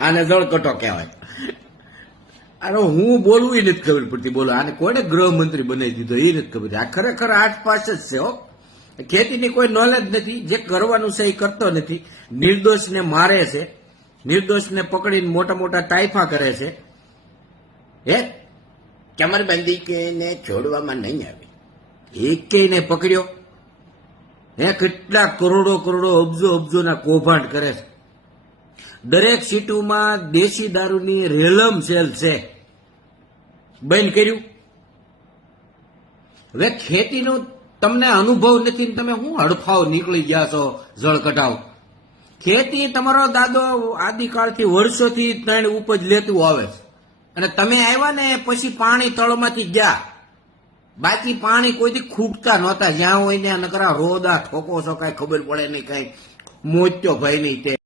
આને જળકટો કહેવાય. અરે હું બોલવું એ નથી ખબર પડતી. બોલો આને કોને ગૃહમંત્રી બનાવી દીધો એ નથી ખબર. આ ખરેખર આઠ-પાસ જ છે. હો, ખેતીની કોઈ નોલેજ નથી. જે કરવાનું છે એ કરતો નથી. નિર્દોષને મારે છે, નિર્દોષને પકડીને મોટા મોટા તાઇફા કરે છે. હે, કમરબંધી કે ને છોડવામાં નહીં આવે. એકેયને પકડ્યો. હે, કેટલા કરોડો કરોડો અબજો અબજોના કૌભાંડ કરે છે. દરેક સીટોમાં દેશી દારૂની રેલમ સેલ છે. બંધ કર્યું. હવે ખેતીનો તમને અનુભવ નથી ને તમે શું હડફાવ નીકળી ગયા છો જળ કઢાવ. ખેતી તમારો દાદો આદિકાળથી વર્ષોથી ત્રણ ઉપજ લેતું આવે છે અને તમે આવ્યા ને પછી પાણી તળમાંથી ગયા. બાકી પાણી કોઈથી ખૂટતા નહોતા. જ્યાં હોય ને નકરા રોદા ઠોકો છો, કઈ ખબર પડે નહીં, કઈ મોચ્યો ભાઈ નહીં તે